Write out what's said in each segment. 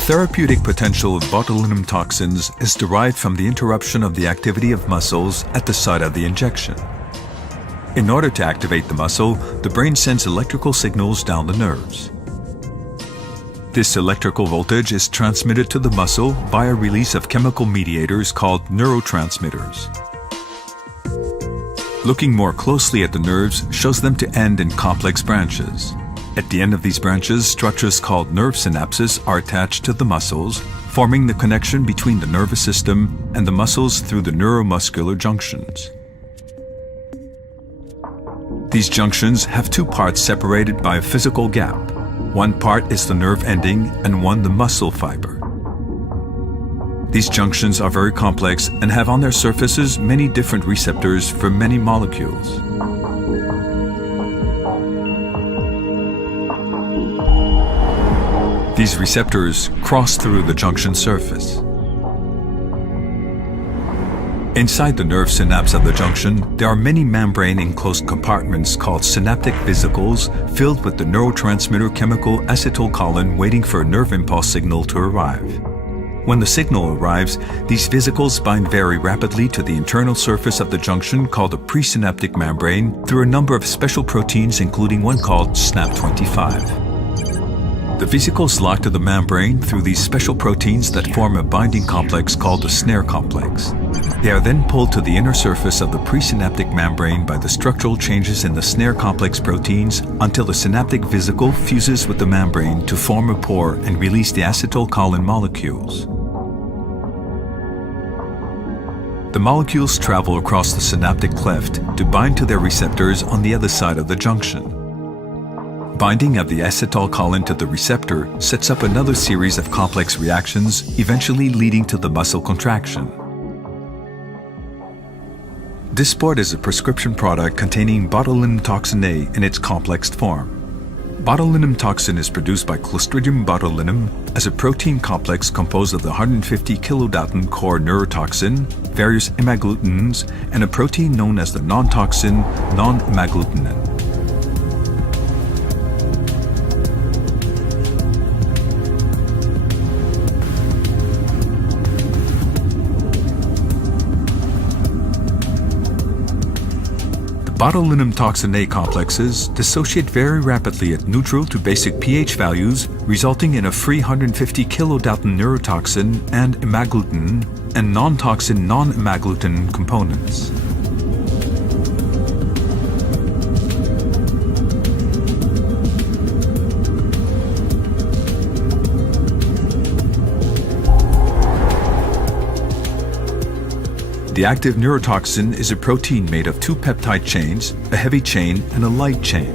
The therapeutic potential of botulinum toxins is derived from the interruption of the activity of muscles at the site of the injection. In order to activate the muscle, the brain sends electrical signals down the nerves. This electrical voltage is transmitted to the muscle via release of chemical mediators called neurotransmitters. Looking more closely at the nerves shows them to end in complex branches. At the end of these branches, structures called nerve synapses are attached to the muscles, forming the connection between the nervous system and the muscles through the neuromuscular junctions. These junctions have two parts separated by a physical gap. One part is the nerve ending and one the muscle fiber. These junctions are very complex and have on their surfaces many different receptors for many molecules. These receptors cross through the junction surface. Inside the nerve synapse of the junction, there are many membrane-enclosed compartments called synaptic vesicles filled with the neurotransmitter chemical acetylcholine waiting for a nerve impulse signal to arrive. When the signal arrives, these vesicles bind very rapidly to the internal surface of the junction called the presynaptic membrane through a number of special proteins including one called SNAP25. The vesicles lock to the membrane through these special proteins that form a binding complex called the snare complex. They are then pulled to the inner surface of the presynaptic membrane by the structural changes in the snare complex proteins until the synaptic vesicle fuses with the membrane to form a pore and release the acetylcholine molecules. The molecules travel across the synaptic cleft to bind to their receptors on the other side of the junction. Binding of the acetylcholine to the receptor sets up another series of complex reactions, eventually leading to the muscle contraction. Dysport is a prescription product containing botulinum toxin A in its complexed form. Botulinum toxin is produced by Clostridium botulinum as a protein complex composed of the 150 kilodalton core neurotoxin, various hemagglutinin, and a protein known as the non-toxin non-hemagglutinin. Botulinum toxin A complexes dissociate very rapidly at neutral to basic pH values, resulting in a free 150 kilodalton neurotoxin and hemagglutinin and non-toxin non-hemagglutinin components. The active neurotoxin is a protein made of two peptide chains, a heavy chain and a light chain.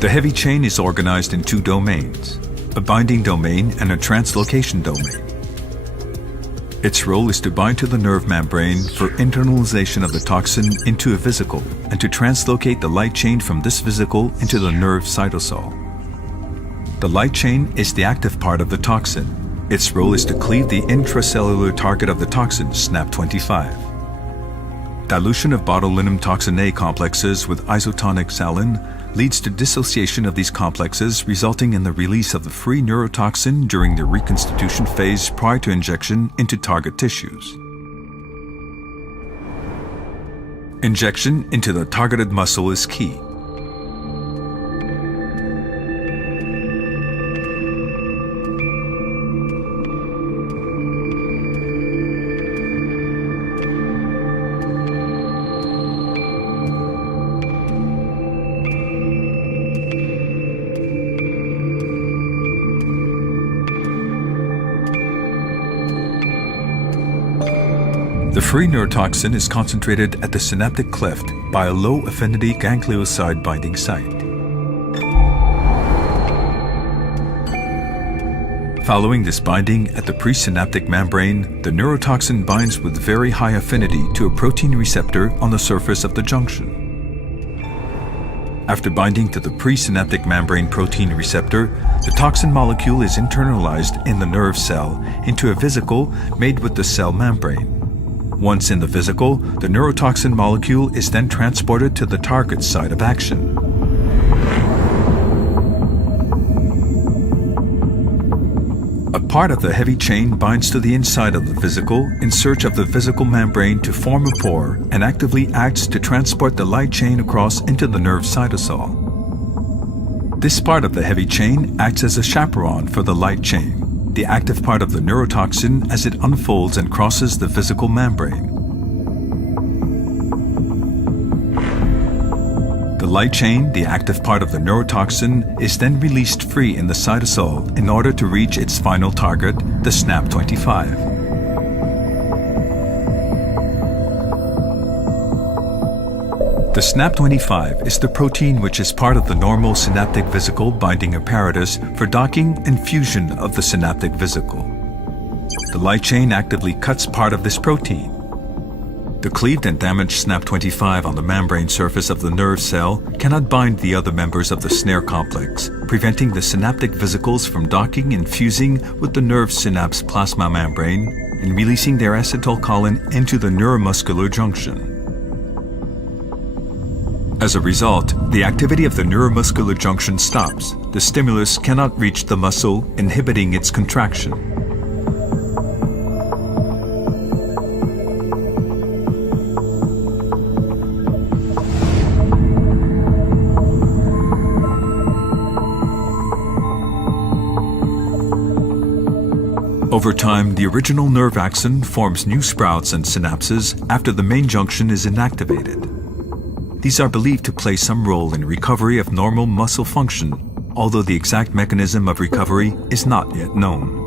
The heavy chain is organized in two domains, a binding domain and a translocation domain. Its role is to bind to the nerve membrane for internalization of the toxin into a vesicle and to translocate the light chain from this vesicle into the nerve cytosol. The light chain is the active part of the toxin. Its role is to cleave the intracellular target of the toxin, SNAP25. Dilution of botulinum toxin A complexes with isotonic xalin leads to dissociation of these complexes, resulting in the release of the free neurotoxin during the reconstitution phase prior to injection into target tissues. Injection into the targeted muscle is key. The free neurotoxin is concentrated at the synaptic cleft by a low-affinity ganglioside binding site. Following this binding at the presynaptic membrane, the neurotoxin binds with very high affinity to a protein receptor on the surface of the junction. After binding to the presynaptic membrane protein receptor, the toxin molecule is internalized in the nerve cell into a vesicle made with the cell membrane. Once in the vesicle, the neurotoxin molecule is then transported to the target site of action. Part of the heavy chain binds to the inside of the vesicle in search of the vesicle membrane to form a pore and actively acts to transport the light chain across into the nerve cytosol. This part of the heavy chain acts as a chaperone for the light chain, the active part of the neurotoxin as it unfolds and crosses the vesicle membrane. The light chain, the active part of the neurotoxin, is then released free in the cytosol in order to reach its final target, the SNAP25. The SNAP25 is the protein which is part of the normal synaptic vesicle binding apparatus for docking and fusion of the synaptic vesicle. The light chain actively cuts part of this protein. The cleaved and damaged SNAP25 on the membrane surface of the nerve cell cannot bind the other members of the snare complex, preventing the synaptic vesicles from docking and fusing with the nerve synapse plasma membrane and releasing their acetylcholine into the neuromuscular junction. As a result, the activity of the neuromuscular junction stops. The stimulus cannot reach the muscle, inhibiting its contraction. Over time, the original nerve axon forms new sprouts and synapses after the main junction is inactivated. These are believed to play some role in recovery of normal muscle function, although the exact mechanism of recovery is not yet known.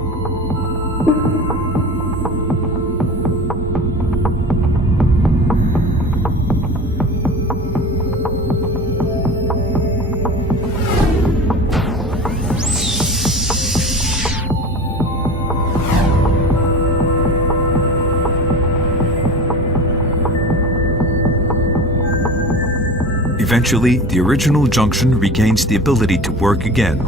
Eventually, the original junction regains the ability to work again.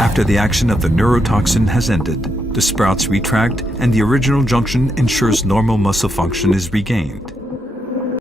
After the action of the neurotoxin has ended, the sprouts retract and the original junction ensures normal muscle function is regained.